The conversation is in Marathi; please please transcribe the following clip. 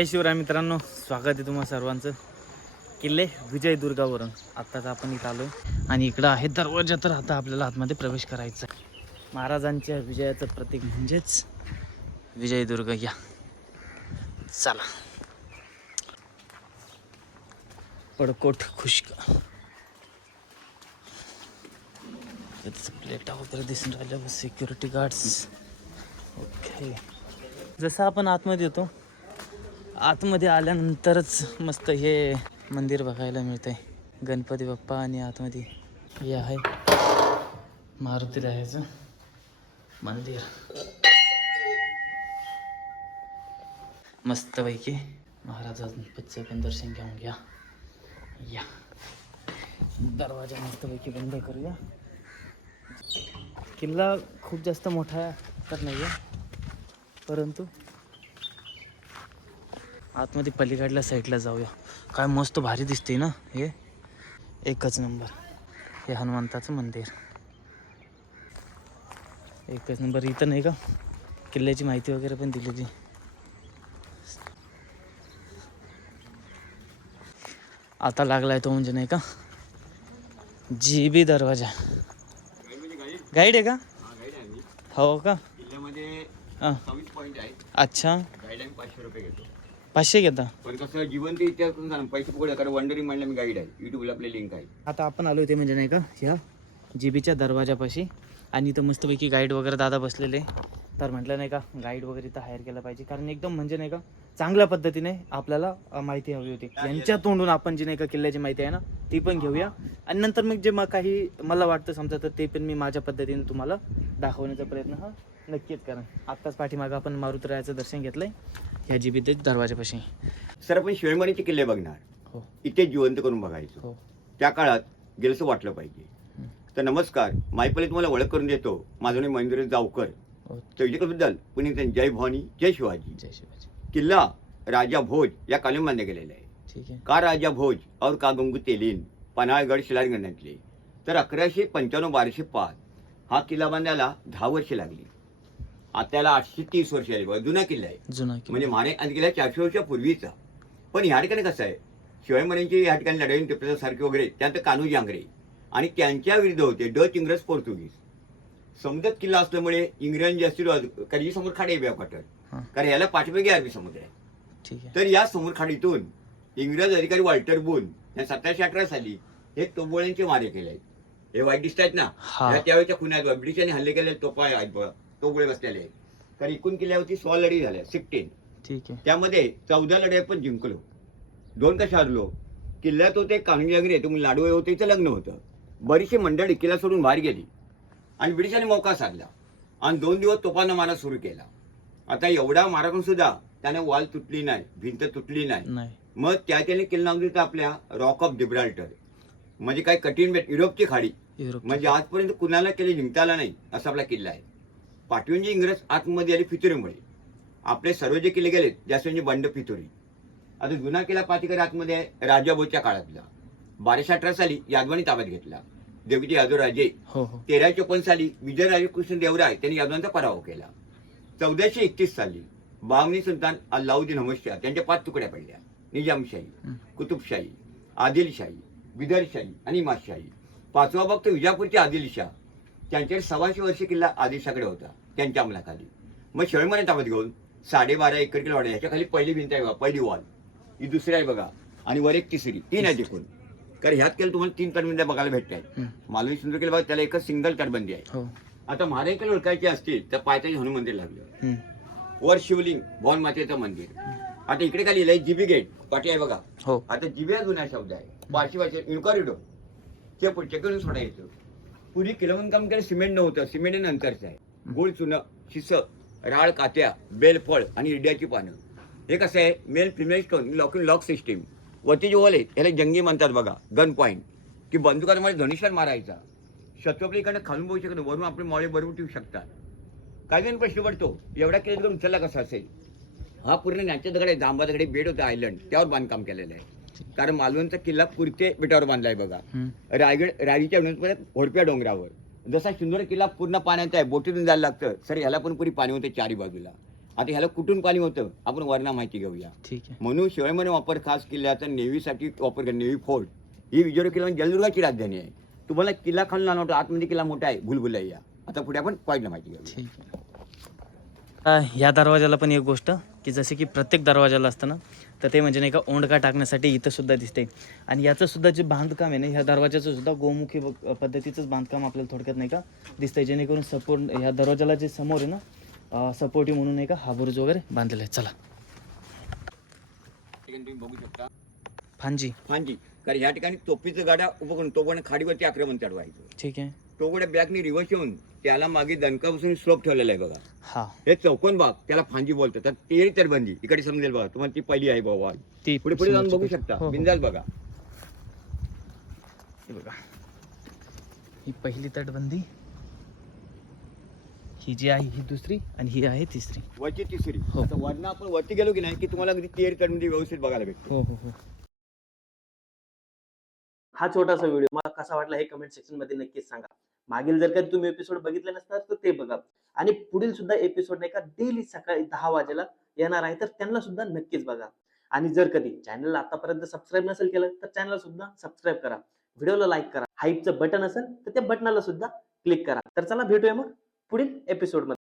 जय शिवराय मित्रांनो, स्वागत आहे तुम्हा सर्वांचं किल्ले विजयदुर्गावरून. आत्ताच आपण इथं आलो आणि इकडं आहे दरवाजा. तर आता आपल्याला आतमध्ये प्रवेश करायचा. महाराजांच्या विजयाचं प्रतीक म्हणजेच विजयदुर्ग. या चला. पडकोट खुष्क प्लेटा वगैरे दिसून राहिल्या व सिक्युरिटी गार्ड्स. ओके, जसं आपण आतमध्ये येतो, आतमध्ये आल्यानंतरच मस्त हे मंदिर बघायला मिळतंय. गणपती बाप्पा आणि आतमध्ये हे आहे मारुती राहायचं मंदिर. मस्तपैकी महाराजांचं पण दर्शन घेऊन घ्या. या दरवाजा मस्तपैकी बंद करूया. किल्ला खूप जास्त मोठा तर नाही आहे, परंतु आतमध्ये पलीकडल्या साईडला जाऊया. काय मस्त भारी दिसते ना हे, एकच नंबर. हे हनुमंताचं मंदिर एकच नंबर. इथं नाही का किल्ल्याची माहिती वगैरे पण दिलेली. आता लागलाय तो म्हणजे नाही का जीबी दरवाजा. गाईड आहे का? हो का? अच्छा, 500 रुपये घेतो. 500 घेता? पण कसं जिवंत इतिहास करून सांग, पैसे पकडा. कारण वंडरिंग म्हणलं मी गाईड आहे, युट्यूबला आपले लिंक आहे. आता आपण आलो ते म्हणजे नाही का ह्या जीबीच्या दरवाजापाशी. आणि इथं मस्तपैकी गाईड वगैरे दादा बसलेले. तर म्हटलं नाही का गाईड वगैरे इथं हायर केलं पाहिजे, कारण एकदम म्हणजे नाही का चांगल्या पद्धतीने आपल्याला माहिती हवी होती. यांच्या तोंडून आपण जी नाही का किल्ल्याची माहिती आहे ना ती पण घेऊया. आणि नंतर मग जे काही मला वाटतं समजा तर ते पण मी माझ्या पद्धतीने तुम्हाला दाखवण्याचा प्रयत्न हा नक्कीच करा. आत्ताच पाठीमागं आपण मारुतीरायाचं दर्शन घेतलंय ह्या जीबी दरवाजापाशी. सर आपण शिवमणीचे किल्ले बघणार, हो इथे जिवंत करून बघायचं. हो, त्या काळात गेलंसं वाटलं पाहिजे. तर नमस्कार, मायपले तुम्हाला ओळख करून देतो. माझं नाव महेंद्र जावकर. त्याच्याबद्दल पुणे जय भवानी जय शिवाजी. जय शिवाजी. किल्ला राजा भोज या कालम बांधले गेलेला आहे. ठीक आहे. का राजा भोज और का गंगू तेलीन, पन्हाळगड शिलारगणातले. तर 1195-1205 हा किल्ला बांधायला 10 वर्षे लागली. आत्याला 830 वर्ष आली. जुना किल्ला आहे, जुना म्हणजे माने आणि किल्ला 400 वर्षापूर्वीचा. पण ह्या ठिकाणी कसं आहे, शिवाजीमहाराजांची ह्या ठिकाणी लढाई टिपऱ्यासारखे वगैरे, त्यानंतर कान्होजी आंग्रे आणि त्यांच्या विरुद्ध होते डच, इंग्रज, पोर्तुगीज. समुद्रात किल्ला असल्यामुळे इंग्रज जास्ती काही समोर खाडी आहे बेवकाटर, कारण याला पाठीमागे अरबी समुद्र आहे. ठीक आहे. तर या समोर खाडीतून इंग्रज अधिकारी वॉल्टर बून या 1718 साली हे तोफगोळ्यांचे मारे केले आहेत. हे वाईट दिसत आहेत ना, त्यावेळेच्या खुन्यात ब्रिटिशांनी हल्ले केले. तोफा आहेत बघा, तोफगोळे बसलेले आहेत. तर एकूण किल्ल्यावरती 16 लढाई झाल्या, 16. ठीक आहे. त्यामध्ये 14 लढाई पण जिंकलो, 2 कशा हरलो. किल्ल्यात होते कान्होजी आंग्रे, तुम्ही लाडवे होते, इथं लग्न होतं. बरीचशी मंडळी किल्ला सोडून बाहेर गेली आणि ब्रिटिशांनी मौका साधला आणि 2 दिवस तोफांना मारा सुरू केला. आता एवढा मारा करून सुद्धा त्याने वॉल तुटली नाही, भिंत तुटली नाही. मग त्याने किल्ला नाव दिलं आपल्या रॉक ऑफ जिब्राल्टर, म्हणजे काय कठीण बेट, युरोपची खाडी. म्हणजे आजपर्यंत कुणाला केले जिंकता आला नाही असा आपला किल्ला आहे. पाठवून जे इंग्रज आतमध्ये आले फितुरीमुळे, आपले सर्व जे किल्ले गेले जास्त म्हणजे बंड फितुरी. आता जुना किल्ला पाठीकडे आतमध्ये आहे राजा भोजच्या काळातला. 1218 साली यादवांनी ताब्यात घेतला. देवजी यादवराजे. 1354 साली विजयराजे कृष्ण देवराय त्यांनी यादवांचा पराभव केला. 1431 साली बामणी सुलतान अल्लाउद्दीन हमदशाह त्यांच्या 5 तुकड्या पडल्या. निजामशाही, कुतुबशाही, आदिलशाही, बिदरशाही आणि इमादशाही. 5वा भक्त विजापूरचे आदिलशाह, त्यांच्याकडे 125 वर्ष किल्ला आदिलशाकडे होता त्यांच्या अंमलाखाली. मग शिवाजीने ताब्यात घेऊन 12.5 एकर किल्ला वाढला. ह्याच्या खाली पहिली भिंत आहे बघा, पहिली वॉल, ही दुसरी आहे बघा, आणि वर एक तिसरी, 3 आहे एकूण. कारण ह्यात केलं तुम्हाला 3 तटबंद्या बघायला भेटत आहेत. मालवणी सुंदर केलं बघा, त्याला एकच सिंगल तटबंदी आहे. आता महाराजांकडे ओळखायचे असतील तर पायथ्याशी हनुमान मंदिर लागलं, वर शिवलिंग, भवन मातेचं मंदिर. आता इकडे काय लिहिलंय जीबी गेट, पाठी आहे बघा. आता जीबी हा जुना शब्द आहे. पारशी भाषेत इन्कॉरिडोर ते पुढचे करून सोडायचं. पूर्वी किलोमीटर काम केलं, सिमेंट नव्हतं, सिमेंट नंतरचं आहे. गोळ चुनं, शिस, राळ, कात्या, बेलफळ आणि इड्याची पानं. हे कसं आहे, male female stone lock system. वरती जे वॉल आहे याला जंगी म्हणतात बघा, गन पॉईंट, की बंदुकामध्ये धनुष्यात मारायचा. शत्रू आपल्या इकडनं खालून बघू शकतो, वरून आपले माळे बरोबर ठेवू शकतात. काही जण प्रश्न पडतो, एवढा किल्ला करून उचलला कसा असेल. हा पूर्ण नाच्या दगड आहे, जांबा दगडे बेट होतं आयलंड, त्यावर बांधकाम केलेलं आहे. कारण मालवणचा किल्ला पुरते बेटावर बांधलाय बघा. रायगड राणीच्या होडप्या डोंगरावर. जसा सिंधुदुर्ग किल्ला पूर्ण पाण्यात आहे, बोटीतून जायला लागतं. सर ह्याला पण पुरी पाणी होते 4 बाजूला. आता ह्याला कुठून पाणी होतं आपण वरना माहिती घेऊया. ठीक आहे. म्हणून शिवाजीमध्ये वापर खास किल्ल्याचा नेव्हीसाठी वापर केला. नेव्ही फोर्ट ही विजय किल्ला म्हणजे जलदुर्गाची राजधानी आहे. तुम्हाला किल्ला खालून आणला होता, आतमध्ये किल्ला मोठा आहे भुलभुलैया. आता पुढे आपण पॉईंटला माहिती घेऊया. ठीक आहे. ह्या दरवाजाला पण एक गोष्ट की जसे की प्रत्येक दरवाजाला असतं ना, तर ते म्हणजे नाही का ओंडका टाकण्यासाठी इथं सुद्धा दिसते. आणि याचं सुद्धा जे बांधकाम आहे ना, ह्या दरवाजाचं सुद्धा गोमुखी पद्धतीचंच बांधकाम आपल्याला थोडक्यात नाही का दिसतंय, जेणेकरून सपोर्ट ह्या दरवाजाला जे समोर आहे ना सपोर्टिव्ह म्हणून नाही का हा बुरुज वगैरे बांधलेला आहे. चला ठिकाणी तुम्ही बघू शकता फांजी. फांजी, कारण ह्या ठिकाणी तोफीचं गाडा उभं करून तोफाने खाडीवरती आक्रमण चढवायचं. ठीक आहे. तोफाच्या बॅकनी रिव्हर्स येऊन त्याला मागे दणकापासून स्लोप ठेवलेला आहे बघा. हा हे चौकोन भाग त्याला फांजी बोलतात. तर तेरी तटबंदी इकडे समजेल बघा तुम्हाला, ती पहिली आहे बाबा. ती पुढे पुढे जाऊन समोरची बघू शकता. हो, हो. बिंदास बघा. हे बघा, ही पहिली तटबंदी, ही जी आहे ही दुसरी आणि ही आहे तिसरी. वरची तिसरी. हो. आता वरनं आपण वरती गेलो की नाही की तुम्हाला अगदी तेरी तटबंदी व्यवस्थित बघायला भेटते. हो हो हो. हा छोटासा व्हिडिओ मला कसा वाटला हे कमेंट सेक्शन मध्ये नक्कीच सांगा. मागील जर कधी तुम्ही एपिसोड बघितले नसणार तर ते बघा, आणि पुढील सुद्धा एपिसोड नाही का डेली सकाळी 10 वाजेला येणार आहे, तर त्यांना सुद्धा नक्कीच बघा. आणि जर कधी चॅनलला आतापर्यंत सबस्क्राईब नसेल केलं तर चॅनलला सुद्धा सबस्क्राईब करा, व्हिडिओला लाईक करा, हाईपचं बटन असेल तर त्या बटनाला सुद्धा क्लिक करा. तर चला भेटूया मग पुढील एपिसोड मध्ये.